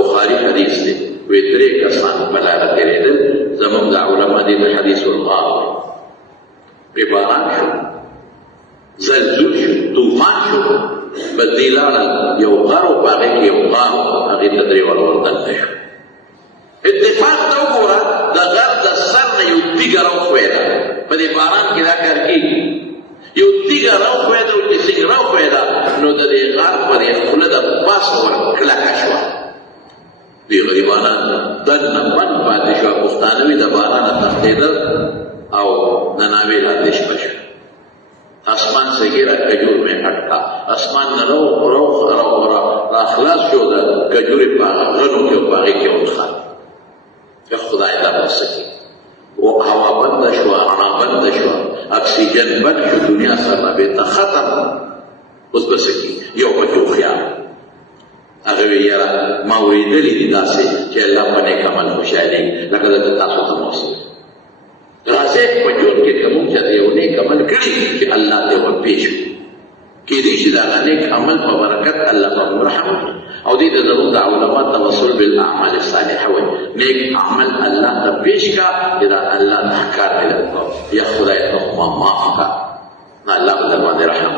بخاري حدیث دی وی درې کسان په لاره تېرېدل زموږ د علما دې ته حدیث الغار وایي پرې باران شو زلزول شو طوفان شو په دې لاره یو غر و په هغې کې یو غار و هغې ته درې ور وردننه شو اتفاق ته وګوره د غر د سر نه یو تیږه راوښویده په دې باران کې دا کار کېږي یو تیږه راوښویده او چې څنګه راوښویده نو د دې غر په دې خوله د پاسه ور کلکه شوه دوی غریبانان دننه بند پاتې شوه پښتانه وي د بارانه تښتېدل او د ناوې لاندې شپه شوه آسمان سے گرا کجور میں اٹکا آسمان نہ رو خلاص شو دا کجور غنو کے باغی کے اٹھا یا خدا ادا بس سکی وہ ہوا بند شو رڼا بند شو اکسیجن بند شو دنیا سره بیتا ختم اوس بس کی یو بچو خیال هغه یاره ما وریدلې دي داسې چې الله په نیک عمل خوشحالي لکه د تاسو ته موسی راځي په جون کې کوم چې یو نیک عمل کړی چې الله ته ورپېښ کېدای شي دا نیک عمل په برکت الله به رحم او دې ته زموږ د علما توسل بالاعمال الصالحه وایي نیک عمل الله ته پېښ کا دا الله نه کار دی یا خدای ته معاف کا الله به باندې رحم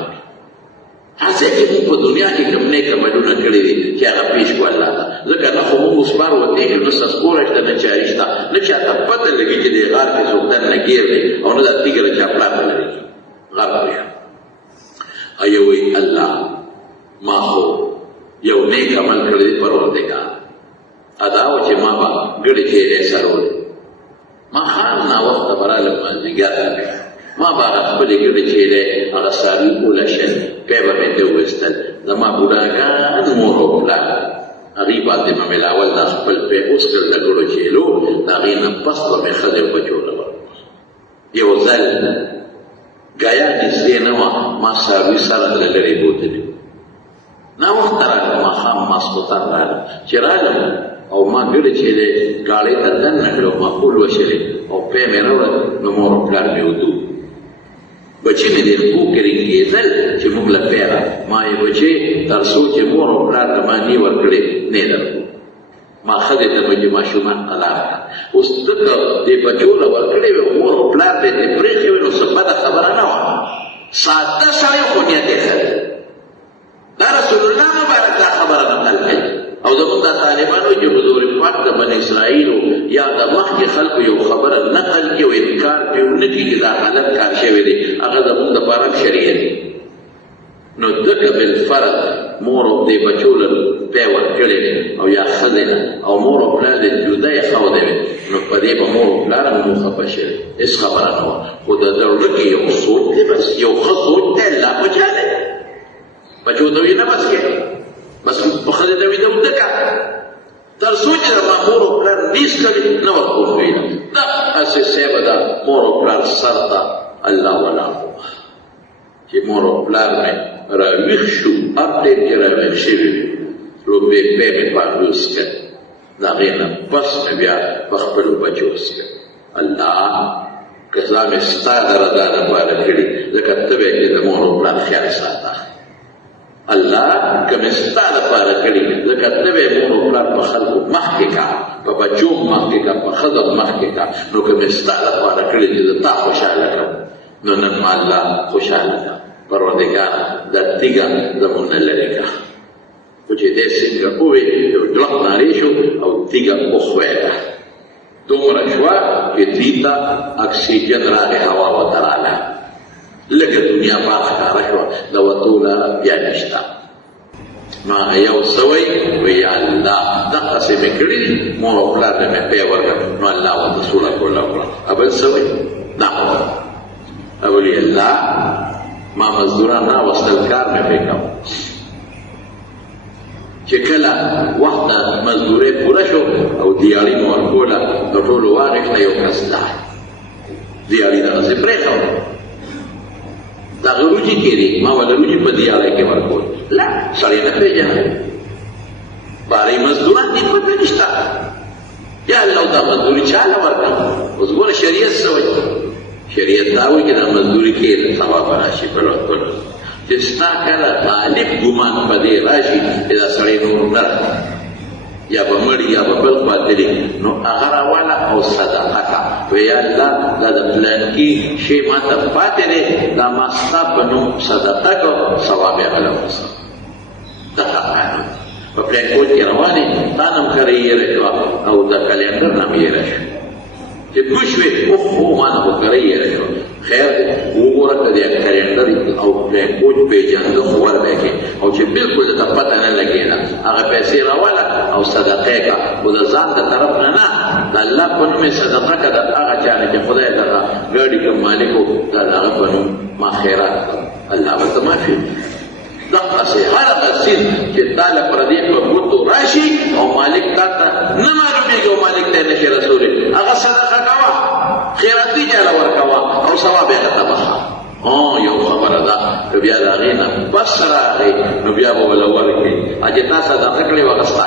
هڅه کې په دنیا کې کوم نیک عملونه کړی دي چې هغه پېښ کو الله ته ځکه نه خو موږ سپار وتی نو سسپور شته نه چارشته نه چاته پته لګي چې د غار کې څوک دننه ګیر دی او نه د تیګره چا پلاته لري غار شو ایو وی الله ما خو یو نیک عمل کړی دی پروردګار ادا و چې ما به ګړې چیرې سرول ما خان نا وخت براله مازدیګر ما به خپلې ګړې چیرې هغه ساري اوله شل پی به مې ته وویستل زما بوډاګان مور او پلار هغې باندې به مې لاول دا خپل پی اوس کړ د ګړو چیلو د هغې نه پس به مې ښځې او بچو له یو ځل ګایا نږدې نه وه ما ساروي سره له لرې بوتلې ناوخته راغلم ماښام ماسخوتن راغلم چې راغلم او ما ګړې چیلې ګاړۍ ته دننه کړې او ما پول وشلې او پی مې راوړل نو مور او پلار مې ودو بچی مې د خپو کې رنګېدل چې موږ له پیره ما یې بچې تر څو چې مور او پلار ته ما نی ورکړې نه درکړو ما ښځې ته به چې ماشومان طلاق کړه اوس ده ته دې بچو له ورکړې وې مور او پلار دې ته پرېښې وې نو څه بده خبره نه وه ساده سړی خو نیت یې ښه دا رسول الله مبارک دا خبره نقل کوي او زموږ دا طالبانو چې حضور پاک د بني اسرائیلو یا د مخکې خلکو یو خبره نقل کړي او انکار پرې ونه کړي چې دا غلط کار شوی دی هغه زموږ دپاره شریعت دی نو ځکه بالفرض مور او دې بچو له پی ورکړې او یا ښځې نه او مور او پلار دې جدا یې ښودی وې نو په دې به مور او پلار هم خفه شوي هېڅ خبره نه وه خو د زړه کې یو سوچ دی بس یو ښه سوچ دی الله په چا دی بچو ته وي نه بس کې بس په ښځې ته وي د ودکه تر څو چې زما مور او پلار نیز کړي نه ورکول ویله دغسې صیبه ده مور او پلار سر ته الله ولاړ چې مور او پلار مې راویښ شو هر ټیم کې راویښ شوي وي روپۍ پی مې پاندوس کړ د هغې نه پس مې بیا په خپلو بچو وسکړ الله که ځا مې ستا د رضا دپاره کړي ځکه ته به یې د مور او پلار خیال ساته الله که مې ستا دپاره کړي ځکه ته به یې مور او پلار په خلکو مخکې کا په بچو مخکې کا په ښځو مخکې کا نو که مې ستا دپاره کړي چې زه تا خوشحاله کړم نو نن ما الله خوشحاله کړه پروردګاره دا تیږه زموږ نه لرې کړه خو چې دی څنګه ووې یو ډلق نارې شو او تیږه وښویده دومره شوه چې دوی ته اکسیجن راغې هوا ورته راغله لکه دنیا پاک ښکاره شوه د وتو لاره بیا نشته ما یو څه وی وی یا الله دغسې مې کړي دي مور او پلار ته مې پی ورکړه نو الله ورته سوله کوله وکړه بل څه وی دا اولی الله ما مزدوران راوستل کار مې پرې کوم چې کله وخت د مزدورۍ پوره شو او دیاري مې ورکوله نو ټولو واغېښته یو کس لاړ دیاري دغسې پرېښود دغه روجي کېدې ما وله روجي په دیارۍ کې ورکول لا سړی نه پېژنه بارې مزدوران دې پته نشته یا الله دا مزدوري چاله ورکړي اوس ګوره شریعت څه وایي شریعت دا وایي چې دا مزدوري کې ثواب راشي په لوستلو چې ستا کله غالب ګمان په دې راشي چې دا سړی نور نه یا به مړي یا به بل خوا تلي نو هغه راواله او صدقه کا وی یا الله دا د پلانکي شی ما ته پاتې دی دا ما ستا په نوم صدقه کو ثواب یې غله وسه دغه قانون په پلانکوټ کې روانې تا نم کرې یېره شوه او د کلینډر نم یېره شو چې پوه شوې اوهو ما نه خو کرې یېره شوه خیر دی وګوره که د کلینډر او پلانکوټ پېژندم وربی کې او چې بلکل ته پته نه لګېده هغه پیسې راواله او صدقه کا خو د ځان د طرف نه نه د الله په نوم یې صدقه که د هغه چا نه چې خدای دغه ګاډي کوم مالک و دا د هغه په نوم ما خیرات کړ الله به ته معافي دقسې هر هغه څیز چې تا له پردې په ګوتو راشي او مالک تا ته نه معلومېږي او مالک ته یې نشي رسولی هغه صدقه کوه خیراتي چاله ورکوه او ثواب یې هغه ته بخه یو خبره ده که بیا د هغې نه بس راغی نو بیا به وله ورکړي چې تا صدقه کړې وه هغه ستا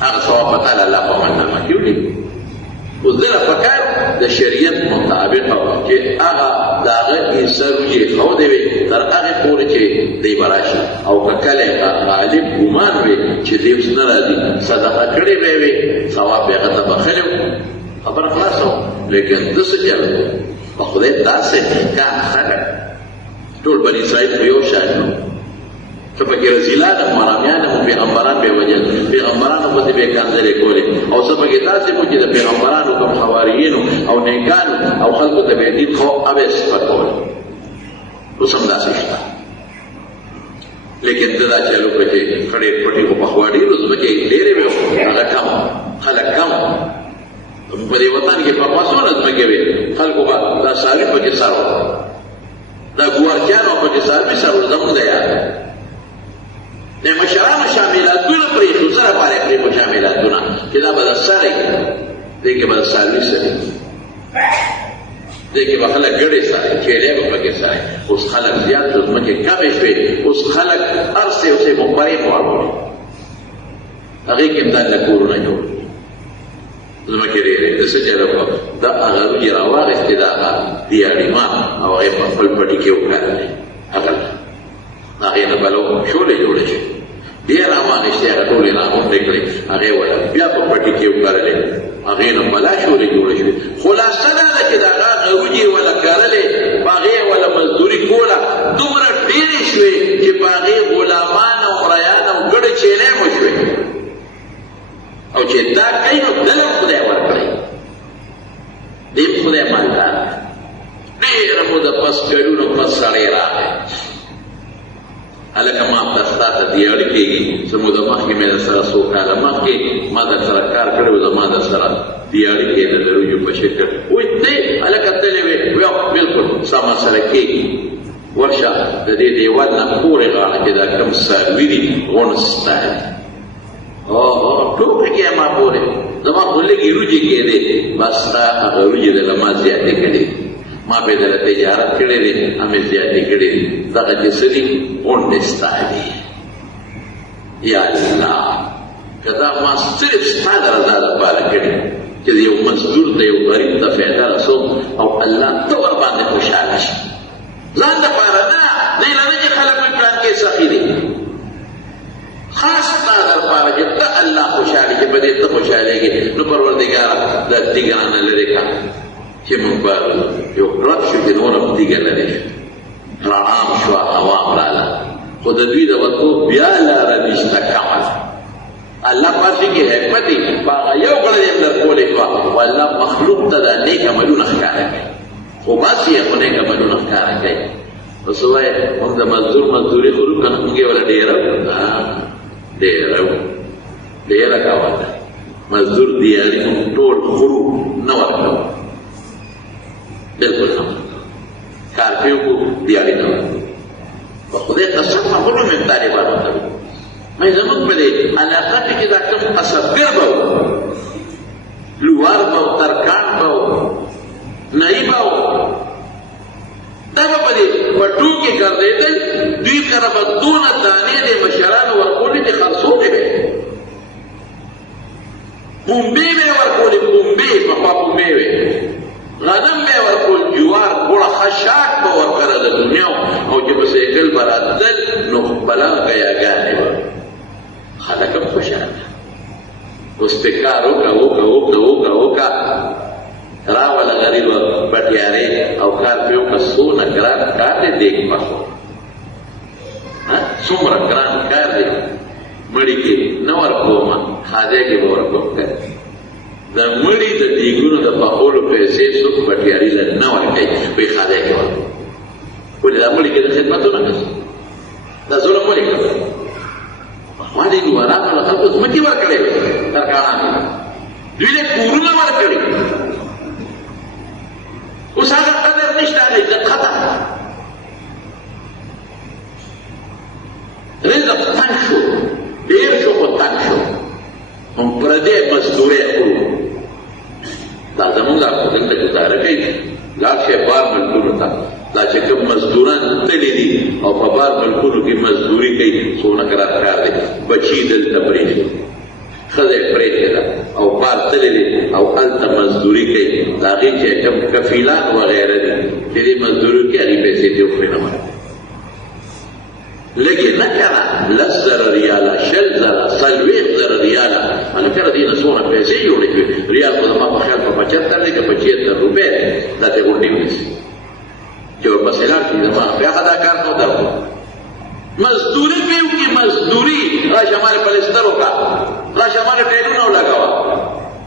هغه ثواب به تعالی الله په مننامه کې ولیکي اوس دله پکار د شریعت مطابق چې هغه د هغه حصه روجې ښودې وي تر هغې پورې چې دی به راشي او که کله غالب ګمان وي چې دی اوس نه راځي صدقه کړې به یې وي ثواب به یې هغه ته بخلی و خبره خلاصه وه لیکن داسې چل په خدای داسې کار خلک ټول بني اسرائیل په یو شان وو که پکې رزیلان او مرامیان او پیغمبران به وجل پیغمبرانو پسې به کنځلې کولې او څه پکې داسې وو چې د پیغمبرانو کوم حواریینو او نیکانو او خلکو ته به دین خو اوې سپکول اوس هم داسې شته لیکن دا چلو پکې خړې پټې خو پخوا ډېرو ځمکې ډېرې وې هغه کم خلک کم په دې وطن کې پخوا څومره ځمکې وې خلکو به دا څاروي پکې سر وو دا ګوارچیان او پکې څاروي سر وو زموږ د یاد د مشرانو شاملاتونه پرېښو زره پارې پرېښو شاملاتونه چې دا به د سړی دې کې به د څاروي سړی دې کې به خلک ګډې سړی چیلې به پکې سړی اوس خلک زیات شو ځمکې کمې شوې اوس خلک هر څه اوسې مقبرې غواړي هغې کې هم دا نه کورونه جوړ ځمکې ډېرې د څه چل وکړه دا هغه روجې راواخېستې د هغه دیاړیمان او هغې په خپل پټي کې وکرلې هغه هغې نه بلو شولې جوړې شوې ډېر رامانېستې هغه ټولې راغونډې کړې هغې وله بیا په پټي کې وکرلې هغې نه بلا شولې جوړې شوې خلاصه دا ده چې د هغه روجې وله کرلې په هغې وله مزدوري کوله دومره ډېرې شوې چې په هغې غلامان او مریان او ګډې چینې مو شوې او چې دا کوي نو دله خدای ورکړی دې خدای مالدار ډېره موده پس کلونو پس سړی راغی هلکه ما ستا ته دیاړي کېږي څه موده مخکې مې در سره څو کاله مخکې ما در سره کار کړی و زما در سره دیاړي کېده د روجو په شکل وایي دی هلکه تللی وې وی بلکل ستا مسله کېږي ورشه د دې دیوال نه پورې غاړه کې دا کوم څاروي دي غونډ ستا دي ټوکې کې ما پورې زما خو لږې روجې کېدې بس ستا هغه روجې دله ما زیاتې کړې ما به دله تجارت کړی دی همې زیاتې کړې دي دغه چې څه دي غونډې ستا دي یا الله که دا ما صرف ستا د رضا دپاره کړي چې د یو مزدور ته یو غریب ته فایده رسوم او الله ته ورباندې خوشحاله شي ځان دپاره نه دی له نه چې خلک مې پلان کې سخي دي خاص تا دپاره چې ته الله خوشحالي چې په دې ته خوشحالېږي نو پروردګاره دا تیږه نه لرې کړه چې موږ به یو رد شو چې نور هم تیږه لرې شو رڼا هم شوه هوا هم راله خو د دوی د وتو بیا لاره نشته کمه الله پاسې کې حکمت دی په هغه یو کړه یې در کولی شوه خو الله مخلوق ته دا نیک عملونه ښکاره کوي خو بس یې خو نیک عملونه ښکاره کوي نو څه وایې موږ د مزدوري خورو که نه موږ یې وله ډېره ډېره کوله مزدور دیاري موږ ټول خورو نه ورکوو بلکل نه کار پې وکړو دیاري نه ورکوو په خدای قسم هغونو مې طالبانو ته مې زموږ په دې علاقه کې چې دا کوم اصفر به وو لوار به وو ترکان به وو نایي به وو دا به په دې پټو کې ګرځېدل دوی کره به دونه دانې د مشرانو ورکولې چې خرڅولې به پومبې به یې ورکولې پومبې پخوا پومبې وې غنم به یې ورکول جوار ګوړه خشاک به ورکړه د دنیا او چې په سیکل به راتلل نو بلا ګیاګانې به خلک هم خوشحاله اوس په کار وکړه راوله غریب بټیارې او کار پې وکړه څونه ګران کار دی دیګ پخو څومره ګران کار دی مړي کې نه ورکومه خاځی کې به ورکوم که د مړي د دیګونو د پخولو پیسې څوک بټیاري له نه ورکوي وایي خاځی کې ورکوم ولې دا مړي کې د خدمتونه کوي دا ظلم ولې کوي پخوا دې لوارانو له خلکو ځمکې ورکړې ترکاڼانو دوی له کورونه ورکړي اوس هغه قدر نشته هغه عزت ختم رزق تنګ شو ډېر شو خو تنګ شو هم پردې مزدورۍ کړو دا زمونږ خلک ته ګزاره کوي لاړ شئ بار ملکونو ته دا چې کوم مزدوران تللي دي او په بار ملکونو کې مزدوري کوي څونه ګران کار دی بچي دلته پرېږدي ښځه یې پرېښې ده او بار تللي دي او هلته مزدوري کوي د هغې چې کوم کفیلان وغیره دي چې دې مزدوري کې هغې پیسې دې وخوري نه ورکوي لږې نه کنه 10,000 ریاله 20,000 40,000 ریاله هلکه د دې نه څونه پیسې جوړې کړي ریال خو زما په خیال په 75 دی که 75 روپۍ دا ته غونډې ونیسي چې ورپسې لاړ شي زما بیا خو دا کار نه درکړو مزدوري کوي وکړي مزدوري راشه مالې پلستر وکړه راشه مالې ټیلونه ولګوه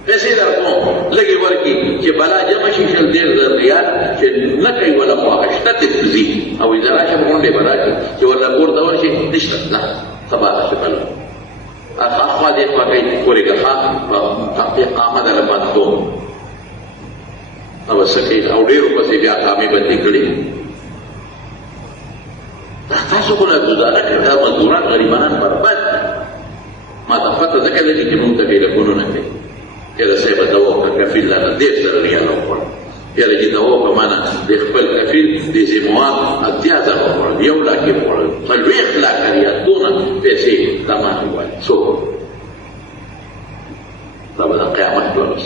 پیسې درکوم لږې ورکړي چې بلا جمع شي 1,000 ریال چې نه کوي ولا خواهه شته ترې ځي او زه راشم غونډې به راشي چې ورله کور ته ورشي نشته نه سبا راشي بله اخوا دې خوا کوي کورېږه اقامه دله بند کوم او څه کوي او ډېرو پسې بیا اقامې بندې کړي تاسو خو نه ګزاره کوي دا مزدوران غریبانان برباد ما ته پته ځکه لګي چې مونږ ته ټیلیفونونه کوي یاره صاحبه دوا وکړه کفیل لاله 1,000 ریاله وخوړه یاره چې دوا وکړه مانه د خپل کفیل د زموار 80,000 وخوړل 1,00,000 یې وخوړل 40,000 ریال دونه پیسې دا ماته ووایي څوک دا به د قیامت ورځ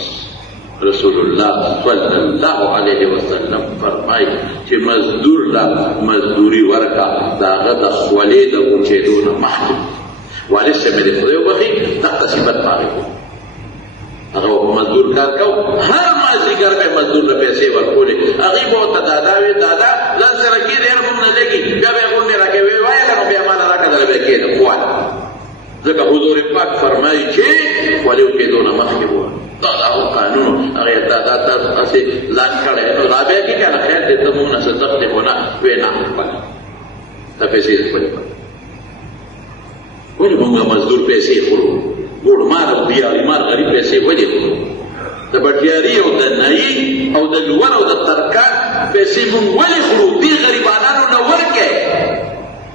رسول الله صلی الله علیه وسلم فرمایي چې مزدور له مزدوري ورکړه د هغه د خولې د غوټېدو نه مخکې والد صاحب مې د خدای وبخي دغه صفت پاغې کړو هغه مزدور کار کو هر مازدیګر به مزدور له پیسې ورکولې هغې به ورته دادا وي دادا ځان سره کېدې هر هم نه لګي بیا به یې غونډې راکوي ویله نو بیا ماله راکړه دله به یې کېده خوال ځکه حضور پاک فرمایي چې خولې کېدو نه مخکې ووایه دا هغه قانون هغه دادا ته هسې لاک کړی نو را بیا کې که نه خیر دی ته مونږ نه څه تکلیف ونه ویې نه خپله دا پیسې د خپلې خپلې ولې مونږ مزدور پیسې خورو ګوړمار او بیارمار غریب پیسې ولې خورو د بټیاري او د نایي او د لور او د ترکان پیسې مونږ ولې خورو دې غریبانانو نه ورکئ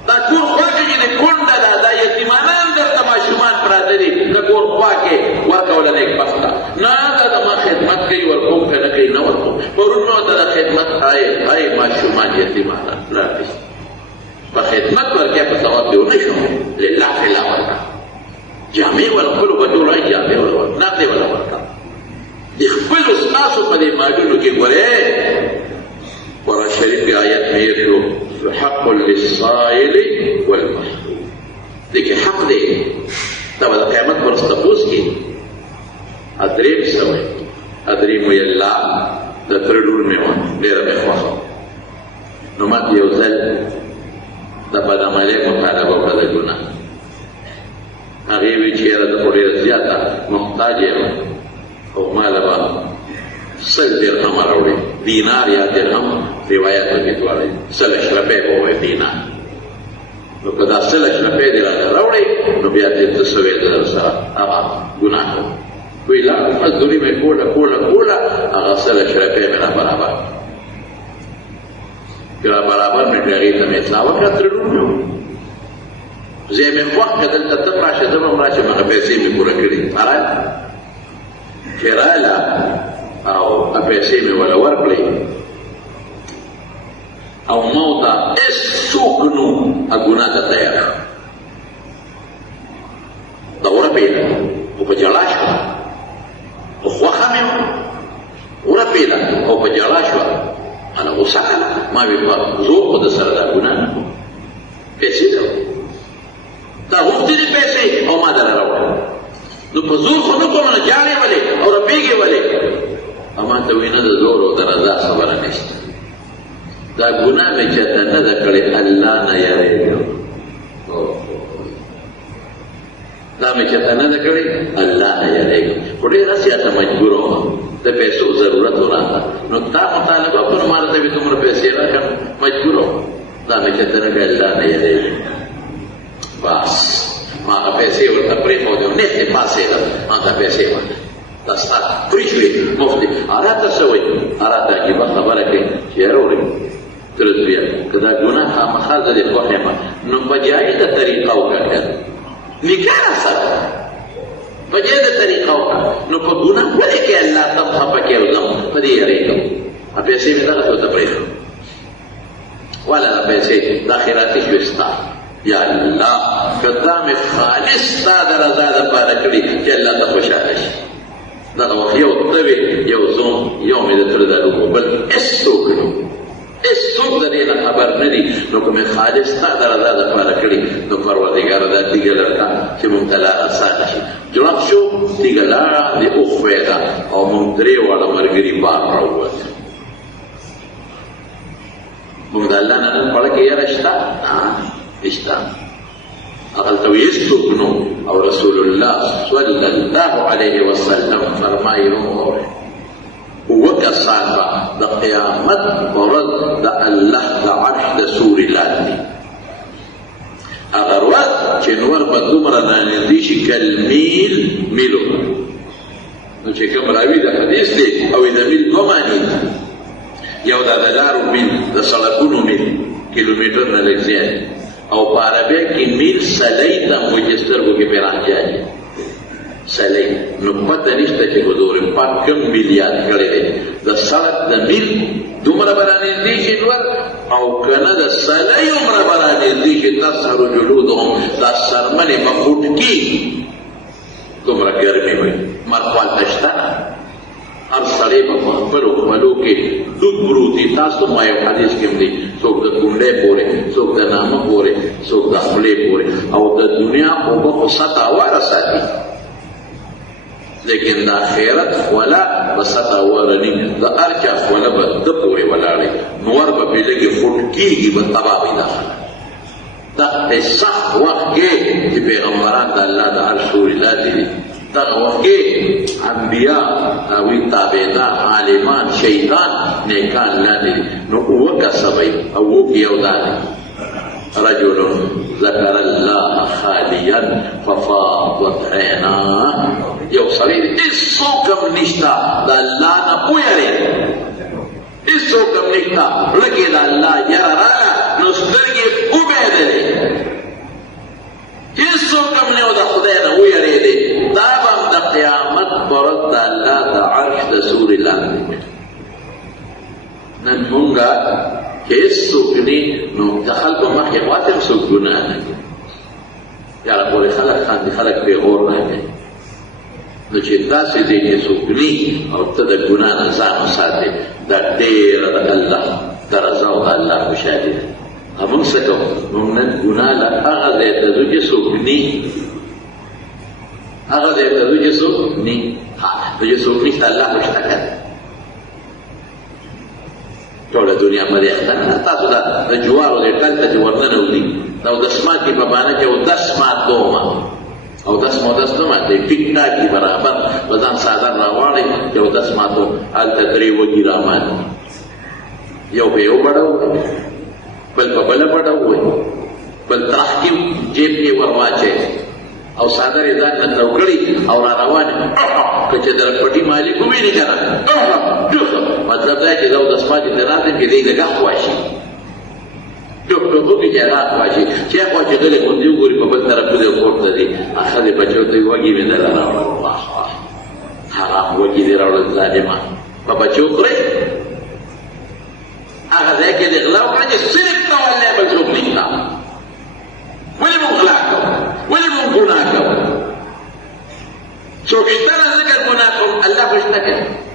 دا کور خوا کې چې د کونډه ده دا یتیمانان درته ماشومان پراته دي د کور خوا کې ورکوله نیکبخته نه دا زما خدمت کوي ورکوم که نه کوي نه ورکوم پرون مې ورته د خدمت های ماشومان یتیمانان پراته په خدمت ورکړه په ثواب دې ونه شو لله فلا ورکړه جامې ولخپلو بچو رایي جامې ولورکړه نقدې وله ورکړه د خپلو ستاسو په دې مالونو کې ګورې قرآن شریف کې آیت مې هېر شو حق للسائل والمحروم دې کې حق دی دا به د قیامت په ورځ تپوس کې ادریم سوی ادریم وی الله د تره لور مې وه ډېره مې خوښه نو ما یو ځل د بدعملۍ مطالبه وکړه د ګناه هغې وی چې یاره زه خو ډېره زیاته محتاج یم او ماله به 100 درهمه راوړي دینار یا درهم روایت کې دواړه 100 روپۍ به ووایي دینار نو که دا 100 روپۍ دې راته راوړې نو بیا دې ته څه ویل در سره هغه ګناه کوم وی لاړم مزدوري مې کوله هغه 100 روپۍ مې را برابر چې را برابر مې کړې هغې ته مې حساب وکړه ترې لور مې و زه یې مې خوښ که دلته ته هم راشه زه به هم راشم هغه پیسې مې پوره کړي راله چې راله او پیسې مې وله ورکړې او ما ورته هېڅوک نو ګناه ته تیار شو دا ورپېده او په ژړا شوه خو خوښه مې وه ورپېده او په ژړا شوه انا غوسه کړه ما وی په زور خو د سره دا ګناه نه کوم پیسې درکړو تا غوښتې دي پیسې او ما دله راوړې نو په زور خو نه کوم نه جاړې ولې او رپېږې ولې اما ته وایي نه د زور او د رضا خبره نشته دا ګناه مې چاته نه ده کړې الله نه یارېږم دا مې چاته نه ده کړې الله نه یارېږم خو ډېره زیاته مجبور وم د پیسو ضرورت وراته نو تا مطالبه پر ما ته به دومره پیسې راکړم مجبور وم دا مې چاته نه کړې الله نه یارېږم بس ما هغه پیسې ورته پرېښودې او نېغ دې پاڅېدم ما ته پیسې ورکړې دا ستا پرې شوې مفتي راته څه وایي راته عجیبه خبره کوي چې یاره وړې ترزویه که دا ګناه خامخا زه دې خوښ یم نو په جایزه طریقه وکړه که نکاح سره په جایزه طریقه وکړه نو په ګناه ولې کې الله ته خفه کېږم په دې یارېږم پیسې مې دغه ورته پرېښود والا دا پیسې دا خیراتي شوې ستا یا الله که دا مې خالص ستا د رضا دپاره کړي چې الله ته خوشحاله شي دغه وخت یو ته وې یو زوم یو مې د تره دا لوبو بل هېڅوک نه هېڅوک د دې نه خبر نه دي نو که مې خالص ستا د رضا دپاره کړي نو پروردګاره دا تیږه لرکه چې مونږ ته لاره اسانه شي جوړ شو تیږه لاندې وښویېده او مونږ درې واړه ملګري بار راووتو مونږ د الله نه نن پړه کې یاره شته نشته هغلته هېڅوک نو او رسول الله صلی الله علیه وسلم فرمایي نو واورئ اوه کسان به د قیامت په ورځ د الله د عرش د سوري لاندې هغه ورځ چې نور به دومره رانږدې شي کالمیل میلو نو چې کوم راوي د حدیث دی او د میل دوه معنی یو د لارو میل د سړکونو میل کیلومتر نه لږ زیات او په عربی کې میل سلی ته وایي چې سترګو کې پرې راځي سلی نو پته نشته چې حضور پاک کوم میل یاد کړی دی د سړک د میل دومره به رانږدې شي نور او که نه د سلی عمره به رانږدې شي تسهر جلودهم دا څرمنې به خوټ کېږي دومره ګرمې وي مرخوال ته شته هر سړی به په خپلو خولو کې ډوب پروت دي تاسو ما یو حدیث کې هم دی څوک د کونډۍ پورې څوک د نامه پورې څوک د خولې پورې او د دنیا اوبه خو سطح هواره ساتي لیکن د آخرت خوله به سطح هواره نه د هر چا خوله به ده پورې ولاړې نور به پرې لږې فوټ کېږي به تباه وي دا خلک دغه سخت وخت کې چې پیغمبران د الله د عرش سوري لاندې دي دغه وخت کې انبیا هغوی تابعدار عالمان شهیدان نیکان لاندې دي نو اوه کسه به او اوه کې یو دا دی رجل ذکر الله خالیا ففاضت عیناه یو سړی دی هېڅوک هم نشته د الله نه ویرېد هېڅوک هم نشته زړه کې د الله یره راغله نو سترګې وبهېدلې هېڅوک هم نه و د خدای نه ویرېدې دا به هم د قیامت په ورځ د الله د عرش د سوري لاندې نن مونږه که هېڅوک نه نو د خلکو مخکې خواته هم څوک ګناه نه کوي یاره پورې خلک خاندي خلک پېغور نه کوي نو چې داسې دی چې څوک نه او ته د ګناه نه ځان وساتې دا ډېره د الله د رضا او د الله خوشحالي ده موږ څه کوو موږ نن ګناه له هغه ځای ته ځو چې څوک نه هغه ځای ته ځو چې څوک نه نو چې څوک نشته الله خو شته که ټوله دنیا مریخته نه تاسو د جوارو دې ټل ته چې ورننوځي دا اودسماتي په بانه کې اودس ماتومه اودس مودس نه ماتوي ټیک ټاکي برابر به ځان څادر راواړئ چې اودس ماتو هلته درې وږي راماتي یو په یو بډه ووایي بل په بله بډه ووایي بل ترخ کې جیب کې ور واچوي او څادر یې ځان نه تاو کړي او را روان که چې در پټي مالک وویني که نه مطلب دا چې دا اودسماتي ته راځم چې دی لږه خواشي ټوکټوکو کې چې راخواشي چې خوا چې غلې غوندې وګوري په بل طرف دې پورته دي اخر یې بچو ته وږي مې دله راوړل حرام وږي دې راوړل ظالمان په بچو خورئ هغه ځای کې دې غلا وکړه چې صرف ته والله بل څوک نشته ولې مونږ غلا کوو ولې مونږ ګناه کوو څوک شته نه ځکه ګناه کوم الله خو شته کوي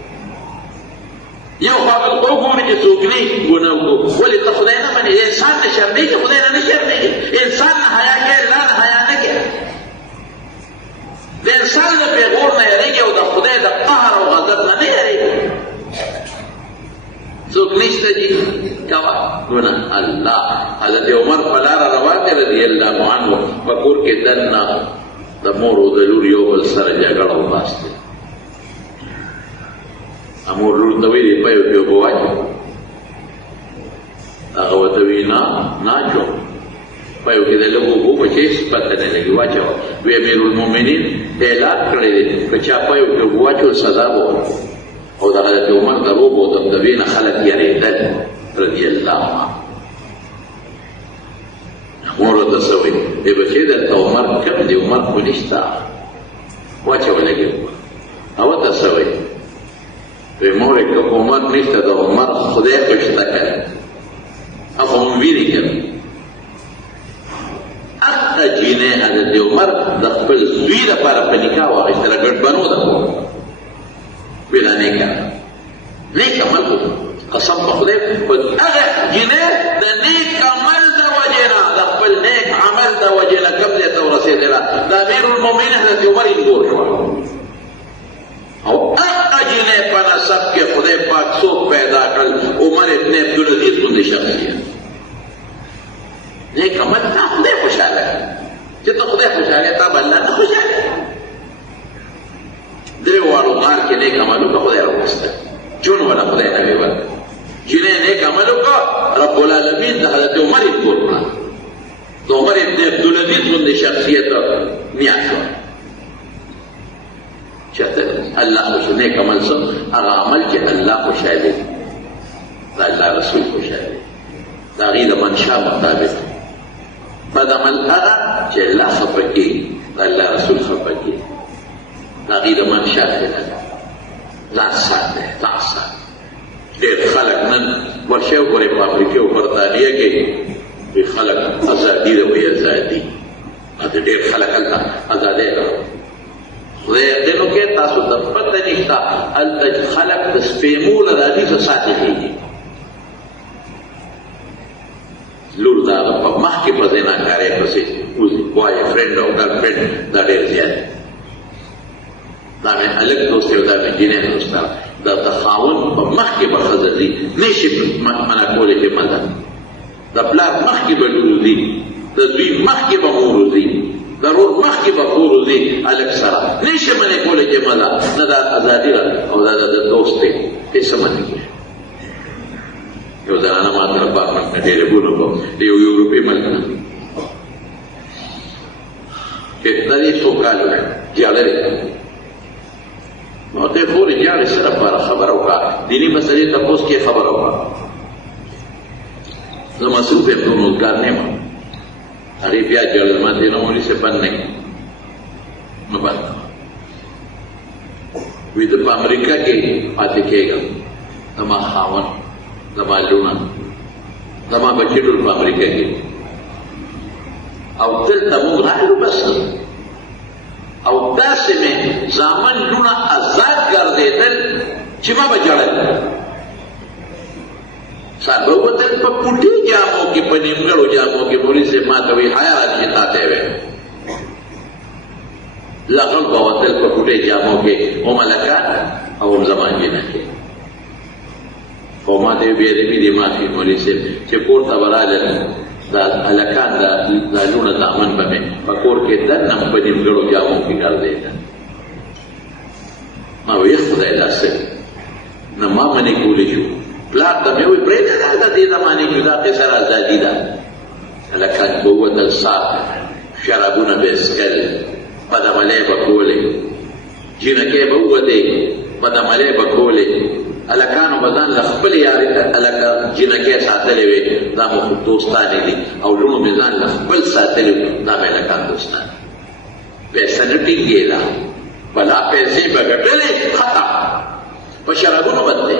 یو خوا بل خو وګوري چې څوک نه ګناه وکړو ولې ته خدای نه منې انسان نه شرمېږي خدای نه شرمېږي انسان نه حیا کوي الله نه حیا نه کوي د انسان نه نشته جي کوا دونه الله حضرت عمر په لاره روان دی رضی الله عنه په کور کې دننه د مور او د لور یو بل سره جګړه وباسته امور لور ته ویلي په یو کې اوبه واچوه هغه ورته وایي نه اچوم په یو کې د لږو اوبو په چې هېڅ پته نه لګي واچوه وی امیرالمؤمنین اعلان کړی دی که چا په یو کې اوبه واچول سزا به ورکړو او د حضرت عمر د روب او دبدبې نه خلک یېرېدل رضی الله عنه مور ورته څه وایي دی بچې دلته عمر کم دی عمر خو نشته واچوه لږې اوبه هغه ته څه وایي وی مورې که عمر نشته د عمر خدای خو شته که خو مونږ وینې که هغه جینۍ حضرت عمر د خپل زوی لپاره په نکاح واخېستله ګډبنو ده وی دا نیک نیک عمل کو قسم په خدای په هغه جینۍ د نیک عمل د وجې نه د خپل نیک عمل د وجې نه کوم ځای ته ورسېدله د امیرالمؤمنین حضرت عمر یې ګور شوه او هغه جینۍ په نسب کې خدای پاک څوک پیدا کړل عمر ابن عبدالعزیز غوندې شخصیت نیک عمل تا خدای خوشحاله چې ته خدای خوشحاله تا به الله نه خوشحاله درې واړو غار کې نیک عمل وکړه خدای راوسته جون ولا خدای نه وی ورکړه جینۍ نیک عمل وکړه رب العالمین د حضرت عمر یې کور کړه د عمر ابن عبدالعزیز غوندې شخصیت نیا شوه چاہتے اللہ خوش نیک عمل سو اگر عمل چې الله خوشاله دا الله رسول خوشاله دا غي د منشا مطابق بد عمل هغه چې الله خفقي دا الله رسول خفقي دا غي د منشا خلاف لا ساته تاسا ډېر خلک نن ورشه وګورئ په امریکا او برطانیه کې خلک ازادي ده وي ازادي ډېر خلک هلته ازادي کوي خدای یقینو کې تاسو د پته نشته هلته خلک د سپېمو له رادي څخه ساتي کېږي لور د هغه په مخکې په زناکارۍ پسې وځي بوای فرینډ او ګرل فرینډ دا ډېر زیات دا مې هلک دوست دی او دا مې جینۍ دوست ده د خاوند په مخکې به ښځه ځي نشي منع کولی چې مه ځه د پلار مخکې به لور ځي د دوی مخکې به مور ځي ضرور مخکې به کور وځي هلک سره نشي منې کولی چې مه ځه نه دا ازادي ده او دا د دوست دی هېڅ منې کېږي یو زنانه ما سره په احمد نه ټېلیفون وکړو د یو یورپي ملک نه چې دا دې څو کاله جاړه دی نو ته خورې جاړې سره لپاره خبره وکړه دیني مسلې تپوس کې خبره وکړه زه مصروف یم نور روزګار نه یم هغې بیا جړل ما دې نه مولي صاحب بند نه کړي نو بند وي د په امریکا کې پاتې کېږم زما خاوند زما لونه زما بچي ټول په امریکا کې او دلته موږ راغلو بس او داسې مې زامن لونه ازاد ګرځېدل چې ما به جړل سابه وتل په پټي جامو کې په نیمګړو جامو کې مولي صاحب ما ته وایي حیا راځي چې تا ته وی لغړ به وتل په پټي جامو کې او ملکان او زمان جنکې خو ما ته بیا دې دې معافي مولي صاحب چې کور ته به رالل دا هلکان دا لونه زامن به مې په کور کې دننه په نیمګړو جامو کې ګرځېدل ما ویل خدای داسې نه ما منې کولی شو پلار ته مې وویل پرېږده دا د دې زمانې کې دا قصر ازادي ده هلکان به ووتل صاف شرابونه به یې څښل بدعملۍ به کولې جینکۍ به ووتې بدعملۍ به کولې هلکانو به ځان له خپلې یارې هلکه جینکۍ ساتلې وې دا مو خو دوستانې دي او لوڼو مې ځان له خپل ساتلې وې دا مې هلکان دوستان پیسه نه ټینګېده بلا پیسې به ګټلې ختم په شرابونو بدلې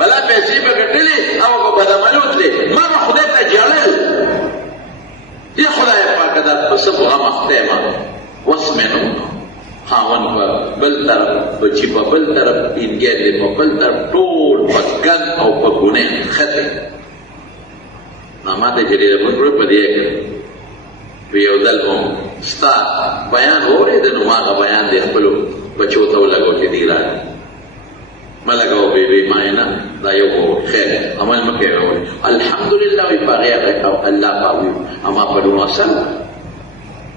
بلا پیسې به ګټلې او په بدعملو تلې ما به خدای ته جړل دې خدای پاکه دا په څه غم اخته یم وس مې نه خاوند په بل طرف بچي په بل طرف انګیا دې په بل طرف ټول په ګن او په ګونې ښتې نو ما ته چې ټېلیفون کړی په دې کې یو ځل هم ستا بیان واورېده نو ما هغه بیان دې خپلو بچو ته ولګو چې دې راغی ما لګاو بېبې ما یې نه دا یو خیر عمل مکه راوړي الحمدلله وي باغې الله پاوي اما په نو اصل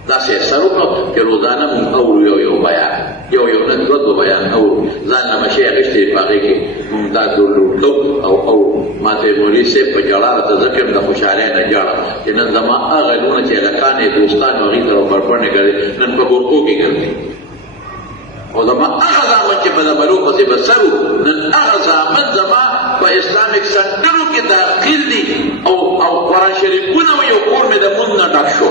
دا سه سره کو چې روزانه مونږ اورو یو بیان یو نه دوه بیان اورو ځان له مشه غشتي باغې کې مونږ دا ډول او ماته مولوی سے په جړه ته ذکر د خوشاله نه جړه چې نن زما هغه لونه چې لکانې دوستان وغي تر پرپړنه کوي نن په ورکو کې کوي او زما هغه ځامن چې په بلو پسې بسرو نن هغه ځامن زما په اسلامیک سنټرو کې داخل دي او قرآن شریفونه یو کور مې د مونږ نه ډک شو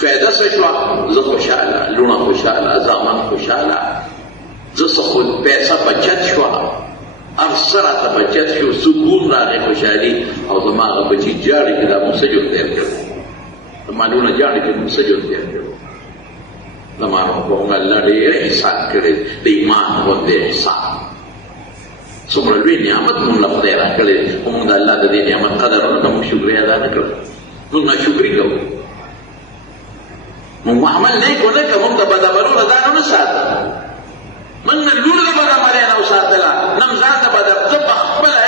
فایده څه شوه زه خوشحاله لونه خوشحاله ځامن خوشحاله زه څه خو پیسه بچت شوه افسر راته بچت شو سکون راغی خوشحالي او زما هغه بچي جاړي چې دا موږ څه جوړ تېر کړو زما لونه جاړي چې موږ څه جوړ تېر کړو زما په الله ډېر احسان کړی د ایمان غوندې احسان څومره لوی نعمت مونږ له خدای راکړی خو مونږ د الله د دې نعمت قدر ونه کړو موږ شکریا ادا نه کړو مونږ ناشکري کوو مونږ عمل نیک ونه کړو مونږ د بدعملو نه ځان ونه ساتو من لور د بدعملۍ نه وساتله نم ځان د بدعملۍ په خپله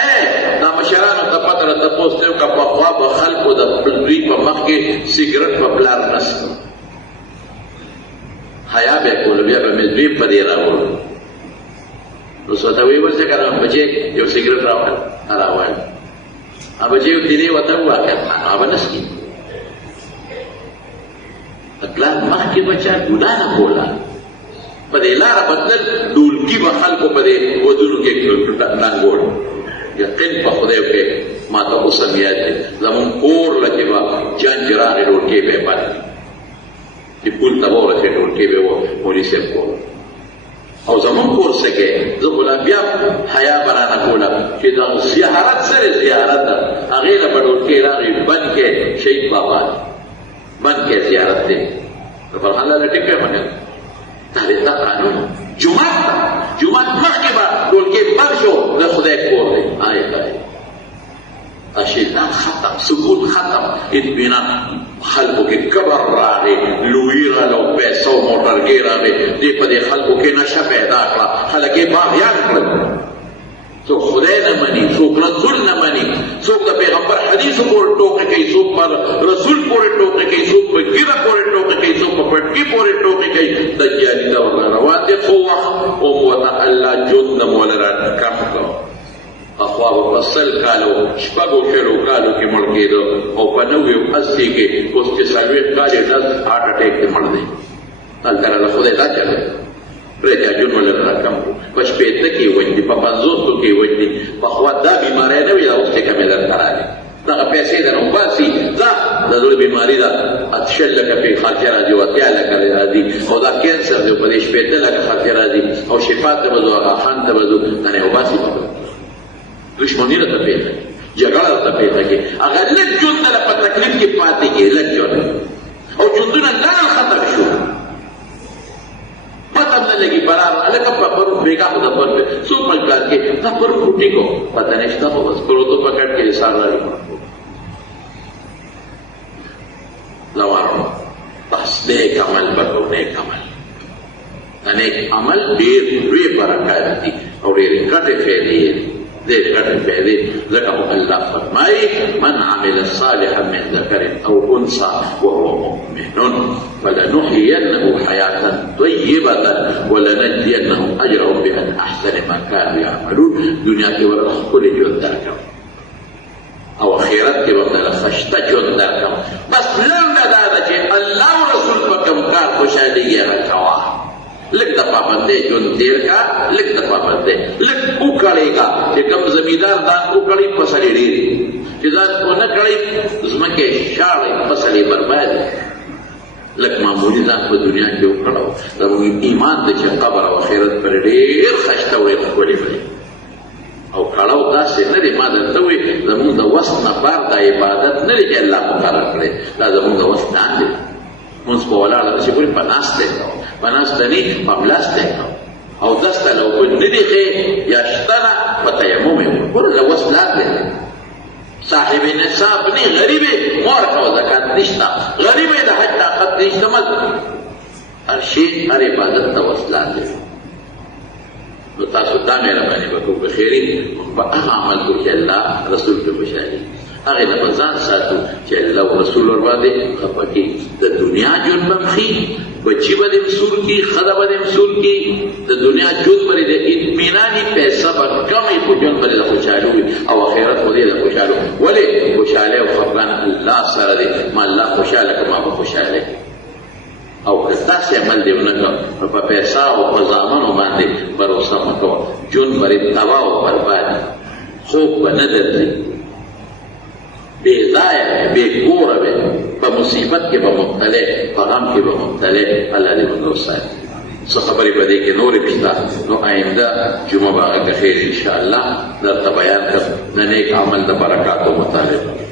دا مشرانو ته پته راته تپوس دی که پخوا به خلکو د دوی په مخ کې سګرټ په پلار نسته حیا بیا کولو بیا به مې دوی په دې راوړو نو څوته ویې ویل چې که بچی یو سګرټ راوړل بچی یو تیرې ورته وواکړ هغه به نسکي د پلار مخکې بچا ګناه نه کوله په دې لاره بدلل ډولکي به خلکو په دې ودونو کې ډنګوړ یقین په خدای کې ما ته اوس هم یاد دی زمونږ کور لکې به جنج راغی ډولکې به یې بند چې پول ته به ورسې ډولکې به یې مولي صاحب کول او زمونږ کور څه کې زه خو لا بیا حیا به رانه کوله چې د زیارت سره زیارت ده هغې له به ډولکې راغی بند کې شهید بابا بند کې زیارت دی د فرخان لاله ټیکری منل دا دی دا قانون جومات مخکې به ډولکې بند شو د خدای کور دی شیطان ختم سکون ختم اطمینان خلقو کې کبر راغی لویي راغله او پیسه او موټرګې راغې دې په دې خلقو کې نشه پیدا کړه خلک یې باغیان کړل څوک خدای نه مني څوک رسول نه مني څوک د پیغمبر حدیثو پورې ټوکې کوي څوک پر رسول پورې ټوکې کوي څوک په ګیره پورې ټوکې کوي څوک په پټکي پورې ټوکې کوي دجالي دور روان دی خو وخت او ورته الله ژوند نه موله راکم کړو اخوا به په 100 کالو شپږو شلو کالو کې مړ کېده او په 90-80 کې اوس چې 40 کال یې هارټ اټیک ته مړ دی هلته راله خدای دا چلوي پرېږده ژوند ولې راکم کړو په 80 کې وجدي په 50 کې وجدي پخوا دا بیماری نه وي دا اوس چې کمې درته راغلي دغه پیسې درنه وباسي ځه د زړه بیماري ده 8 لکه پې خرچه راځي او 8 لکه راځي او دا کینسر دی په دې 80 لکه خرچه راځي او شفا ته به ځو هغه خان ته به ځو دنې وباسي دشمنی راته پیدا کی جګړه راته پیدا کی هغه لږ ژوند له په تکلیف کې پاتې کې لږ ژوند او ژوندونه لاړ ختم شو پته نه لګي برار هلکه په پر بیګا خو د پر څوک مجبور کې دا پر فوټي کو پته نشته خو بس پروتو پکړ کې سار راځي لوارو بس نیک عمل وکړو نیک عمل نیک عمل ډېر لوی برکات دي او ډېر ګټې فایدې دې ګټې فایدې ځکه الله فرمایي من عمل صالحا من ذكر او انثى وهو مؤمن فلنحيينه حياة طيبة ولنجزينهم اجرهم باحسن ما كانوا يعملون دنیا کې ورته ښکلي ژوند درکړم او آخرت کې به ورته خشته ژوند درکړم بس لنډه دا ده چې الله او رسول په کوم کار خوشحالي یې راکوه لږ د پابندۍ ژوند تېر کا لږ د پابندۍ لږ وکړېږه چې کوم زمیندار ځان وکړي فصل یې ډېر چې ځان ونه کړی ځمکې شاړې فصل یې برباد لږ معمولي ځان په دنیا کې وکړو زموږ ایمان دی چې قبر او آخرت پر ډېر ښایسته او ډېر ښکلي وي او کړاو داسې نه دی ما درته وایي زموږ د وس نه بار دا عبادت نه دی چې الله مقرر کړی دا زموږ د وس لاندې دی مونځ په ولاړه داسې پورې په ناسته یې کوو په ناسته نه په هملاسته یې کوو او دسته له اوبه نه دي ښې یا شته نه په تیمم یې ګوره له وس لاندې دی صاحب نصاب نه غریب یې مور کوه زکات نشته غریب یې د حج طاقت نشته مه هر شي هر عبادت ته وس لاندې نو تاسو دا مهرباني وکړو په خیري په هغه عمل کو چې الله رسول په خوشالي هغه د بازار ساتو چې الله او رسول ور باندې خپکی د دنیا ژوند بمخي بچي باندې مسول کی خدا باندې مسول کی د دنیا ژوند باندې د اطمیناني پیسې په کمې په ژوند باندې خوشاله او آخرت باندې د خوشاله ولې خوشاله او خفقان الله سره دې ما الله خوشاله کما په خوشاله او که تاسو عمل دی ونکړو نو په پیسې او په ځامنو باندې باور مکو ژوند باندې تباہ او برباد خوب به نه درځي بے ضائع بے کور به په مصیبت کې به مبتلا په غم کې به مبتلا الله دې موږ وساتي څه خبرې په دې کې نورې پښتا نو آینده جمعه باغ خیر ان شاء الله درته بیان کړم د نیک عمل د برکاتو مطابق